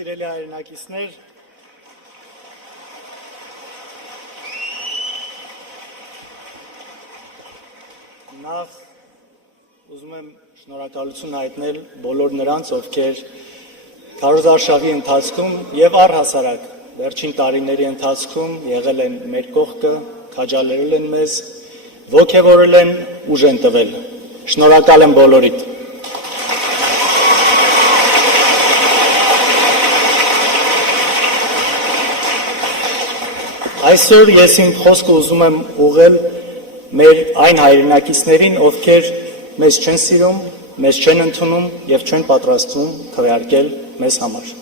Սիրելի հայրենակիցներ, նախ ուզում եմ շնորհակալություն հայտնել բոլոր նրանց, ովքեր քարոզարշավի ընթացքում եւ առհասարակ վերջին տարիների ընթացքում եղել են մեր կողքը, քաջալերել են մեզ, ոգևորել են, ուժ են տվել։ Շնորհակալ եմ բոլորիդ։ Այսօր ես իմ խոսքը ուզում եմ ուղղել մեր այն հայրենակիցներին, ովքեր մեզ չեն սիրում, մեզ չեն ընդունում եւ չեն պատրաստվում քվեարկել մեզ համար։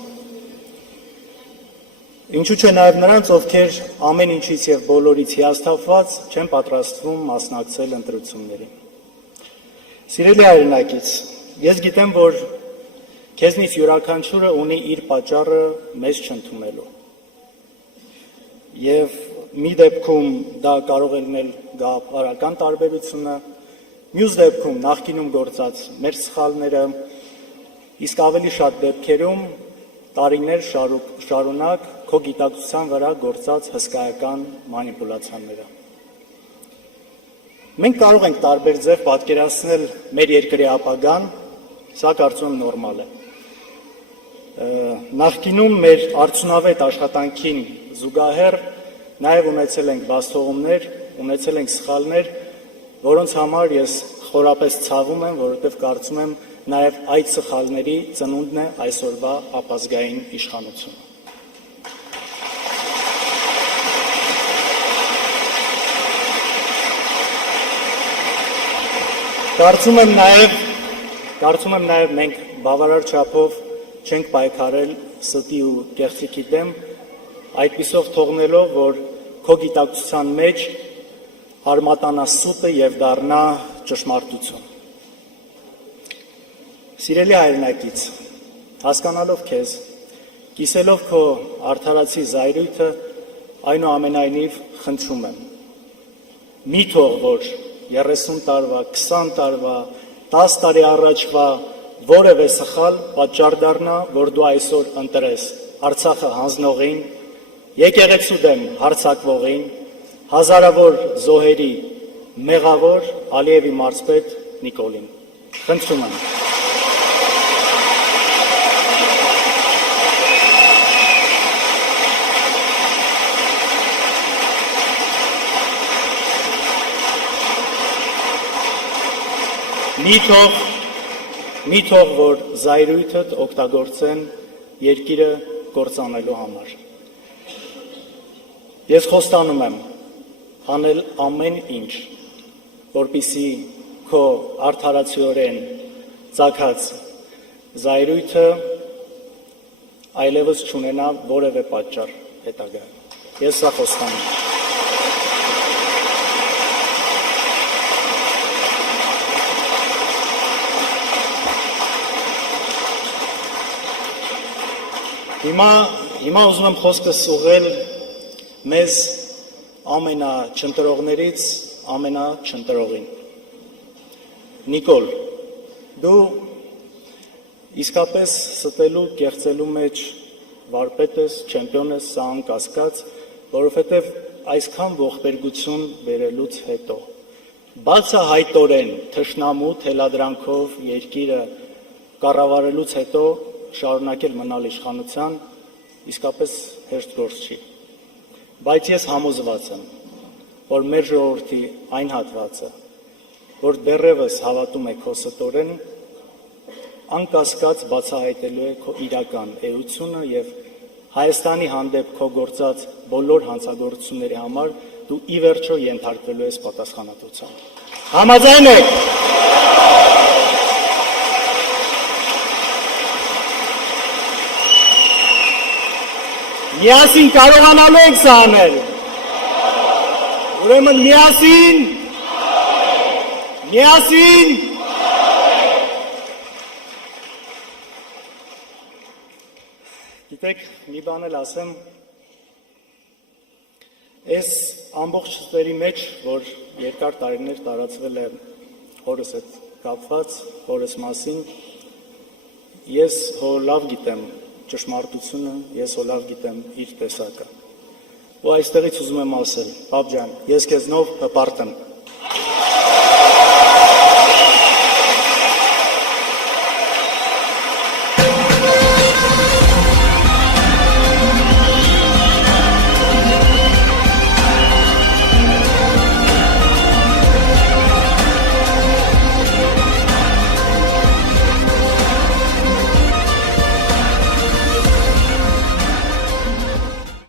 Ինչու՞ չէ նաեւ նրանց, ովքեր ամեն ինչից եւ բոլորից հիասթափված չեն պատրաստվում մասնակցել ընտրություններին։ Սիրելի հայրենակից, ես գիտեմ, որ քեզնից յուրաքանչյուրը ունի իր պատճառը մեզ չընդունելու։ Եվ մի դեպքում դա կարող է լինել գաղափարական տարբերությունը, մյուս դեպքում նախկինում գործած մեր սխալները, իսկ ավելի շատ դեպքերում տարիներ շարունակ քո գիտակցության վրա գործած հսկայական մանիպուլյացիաները։ Մենք կարող ենք տարբեր ձև պատկերացնել մեր երկրի ապագան, սա կարծում եմ նորմալ է։ Նախկինում մեր արդյունավետ աշխատանքին զուգահեռ նաև ունեցել ենք բացթողումներ, ունեցել ենք սխալներ, որոնց համար ես խորապես ցավում եմ, որովհետև կարծում եմ նաև այդ սխալների ծնունդն է այսօրվա ապազգային իշխանությունը։ Կարծում եմ նաև մենք բավարար չափով չենք պայքարել ստի ու կեղծիքի դեմ, այդպիսով թողնելով, որ քո գիտակցության մեջ արմատանա սուտը եւ դառնա ճշմարտություն։ Սիրելի հայրենակից, հասկանալով քեզ, կիսելով քո արդարացի զայրույթը, այնուամենայնիվ խնդրում եմ։ Մի թող, որ 30 տարվա, 20 տարվա, 10 տարի առաջվա որևէ սխալ պատճառ դառնա, որ դու այսօր ընտրես Արցախը հանձնողին, եկեղեցու դեմ հարձակվողին, հազարավոր զոհերի մեղավոր Ալիևի մարզպետ Նիկոլին։ Խնդրում եմ։ Մի թող, որ զայրույթդ օգտագործեն երկիրը կործանելու համար։ Ես խոստանում եմ անել ամեն ինչ, որպեսզի քո արդարացիորեն ծագած զայրույթը այլևս չունենա որևէ պատճառ հետագայում։ Ես սա խոստանում եմ։ Հիմա ուզում եմ խոսքս ուղղել մեզ ամենաչընտրողներից ամենաչընտրողին։ Նիկոլ, դու իսկապես ստելու, կեղծելու մեջ վարպետ ես, չեմպիոն ես, սա անկասկած, որովհետև այսքան ողբերգություն բերելուց հետո, բացահայտորեն թշնամու թելադրանքով երկիրը կառավարելուց հետո շարունակել մնալ իշխանության իսկապես հեշտ գործ չի, բայց ես համոզված եմ, որ մեր ժողովրդի այն հատվածը, որ դեռևս հավատում է քո ստորեն, անկասկած բացահայտելու է քո իրական էությունը եւ Հայաստանի հանդեպ քո գործած բոլոր հանցագործությունների համար դու ի վերջո ենթարկվելու ես պատասխանատվության։ Համաձայն եք։ Միասին կարողանալու ենք սա անել։ Ուրեմն միասին։ Գիտեք, մի բան էլ ասեմ, այս ամբողջ ստերի մեջ, որ երկար տարիներ տարածվել է հորս հետ կապված, հորս մասին, ես լավ գիտեմ, ճշմարտությունը, ես հո լավ գիտեմ իր տեսակը։ Ու այստեղից ուզում եմ ասել, պապ ջան, ես քեզնով հպարտ եմ։